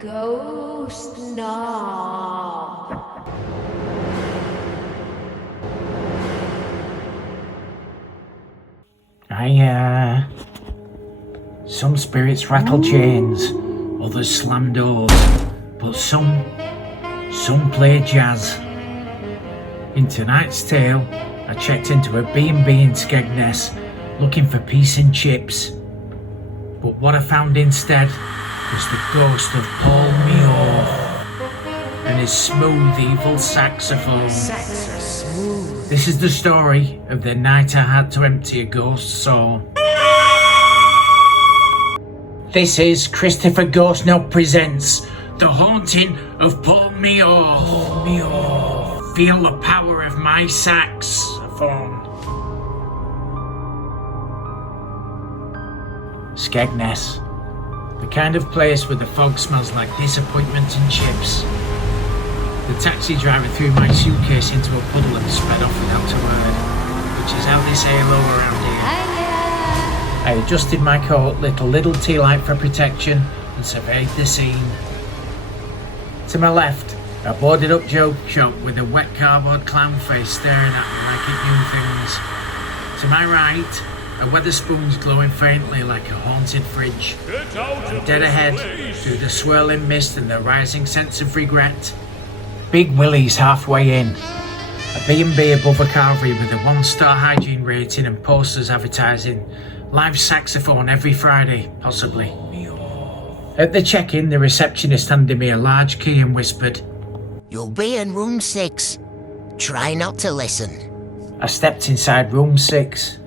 Ghostknob. Some spirits rattle chains, others slam doors, but some play jazz. In tonight's tale, I checked into a B&B in Skegness, looking for peace and chips. But what I found instead was the ghost of Paul Meorf and his smooth, evil saxophone. This is the story of the night I had to empty a ghost soul. This is Christopher Ghostknob presents The Haunting of Paul Meorf. Feel the power of my saxophone. Skegness. The kind of place where the fog smells like disappointment and chips. The taxi driver threw my suitcase into a puddle and sped off without a word, which is how they say hello around here. I adjusted my coat, lit a Lidl tea light for protection, and surveyed the scene. To my left, a boarded up joke shop with a wet cardboard clown face staring at me like it knew things. To my right, a Wetherspoon's glowing faintly like a haunted fridge. And dead ahead, through the swirling mist and the rising sense of regret, Big Willie's halfway in. A B&B above a carvery with a 1-star hygiene rating and posters advertising live saxophone every Friday, possibly. At the check-in, the receptionist handed me a large key and whispered, "You'll be in room 6. Try not to listen." I stepped inside room 6.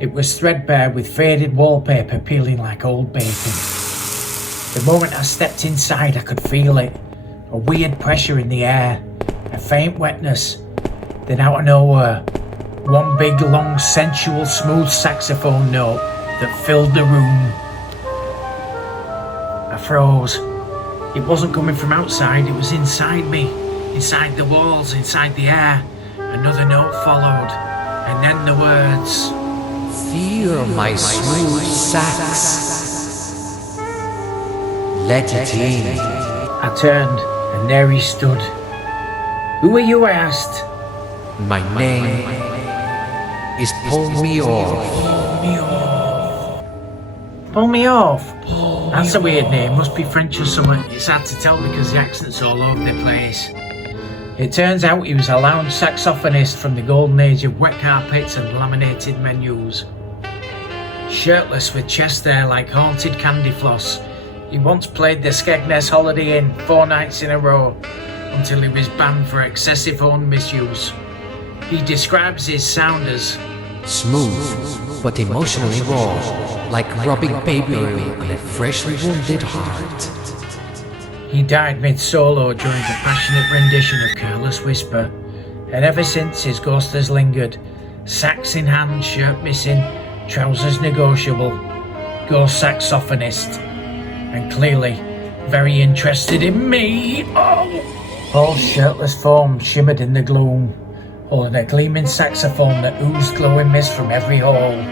It was threadbare with faded wallpaper peeling like old bacon. The moment I stepped inside, I could feel it. A weird pressure in the air, a faint wetness. Then out of nowhere, one big, long, sensual, smooth saxophone note that filled the room. I froze. It wasn't coming from outside, it was inside me, inside the walls, inside the air. Another note followed, and then the words, "Feel my smooth sax. Let it in." I turned, and there he stood. "Who are you?" I asked. My name is Paul Meorf. Paul Meorf? That's a weird name, must be French or something. It's hard to tell because the accent's all over the place. It turns out he was a lounge saxophonist from the golden age of wet carpets and laminated menus. Shirtless with chest hair like haunted candy floss, he once played the Skegness Holiday Inn 4 nights in a row until he was banned for excessive horn misuse. He describes his sound as Smooth, but emotionally raw, like rubbing baby oil on a freshly wounded heart. He died mid-solo during a passionate rendition of Careless Whisper, and ever since his ghost has lingered, sax in hand, shirt missing, trousers negotiable, ghost saxophonist, and clearly very interested in me. Oh! Paul's shirtless form shimmered in the gloom, holding a gleaming saxophone that oozed glowing mist from every hole.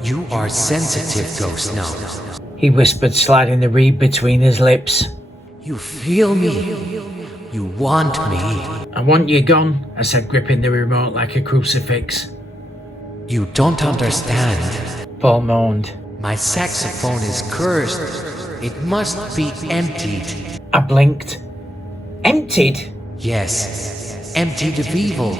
You are sensitive, Ghostknob. He whispered, sliding the reed between his lips. You feel me. You want me. "I want you gone," I said, gripping the remote like a crucifix. You don't understand. Paul moaned. My saxophone is cursed. It must be emptied. I blinked. Emptied? Yes, emptied of evil.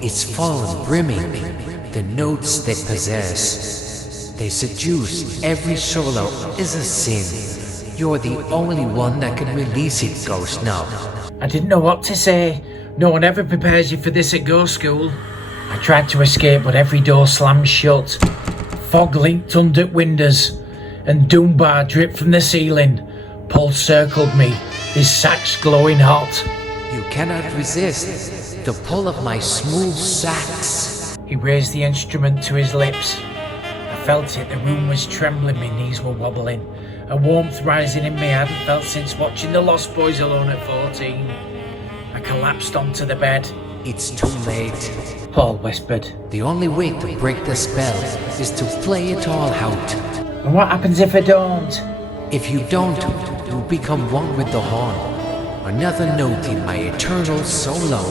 It's full and brimming. The notes they possess, they seduce. Every solo is a sin. You're the only one that can release it, Ghostknob. I didn't know what to say. No one ever prepares you for this at ghost school. I tried to escape, but every door slammed shut. Fog linked under windows, and doom bar dripped from the ceiling. Paul circled me, his sax glowing hot. You cannot resist the pull of my smooth sax. He raised the instrument to his lips. I felt it, the room was trembling, my knees were wobbling. A warmth rising in me I hadn't felt since watching The Lost Boys alone at 14. I collapsed onto the bed. It's too late. Paul whispered. The only way to break the spell is to play it all out. And what happens if I don't? If you don't, you become one with the horn. Another note in my eternal solo.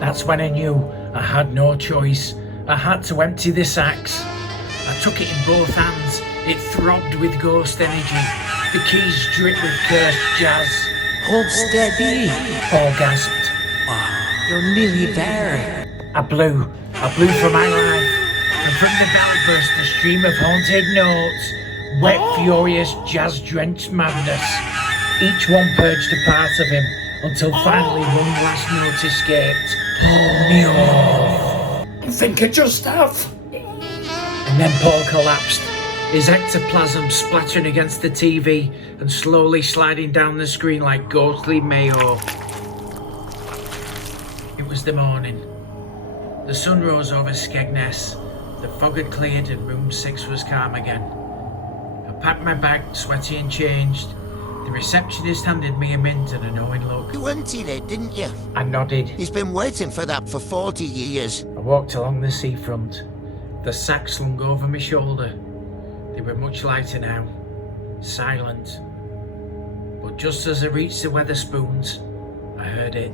That's when I knew I had no choice. I had to empty the sax. I took it in both hands. It throbbed with ghost energy. The keys dripped with cursed jazz. Hold steady. Paul gasped. You're nearly there. I blew for my life. And from the bell burst a stream of haunted notes. Wet, furious, jazz-drenched madness. Each one purged a part of him, until finally one last note escaped. Paul Meorf. I think I just have. And then Paul collapsed, his ectoplasm splattering against the TV and slowly sliding down the screen like ghostly mayo. It was the morning. The sun rose over Skegness. The fog had cleared and room 6 was calm again. I packed my bag, sweaty and changed. The receptionist handed me a mint and a knowing look. You emptied it, didn't you? I nodded. He's been waiting for that for 40 years. I walked along the seafront. The sack slung over my shoulder. They were much lighter now, silent. But just as I reached the Weatherspoons, I heard it.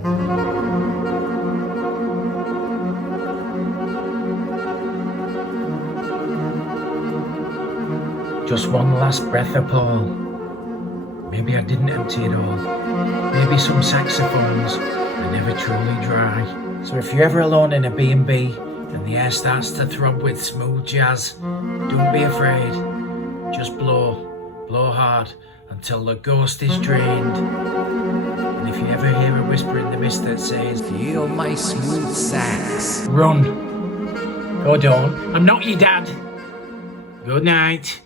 Just one last breath of Paul. Maybe I didn't empty it all. Maybe some saxophones are never truly dry. So if you're ever alone in a B&B and the air starts to throb with smooth jazz, don't be afraid. Just blow hard until the ghost is drained. And if you ever hear a whisper in the mist that says, Feel my smooth sax. run. Or don't. I'm not your dad. Good night.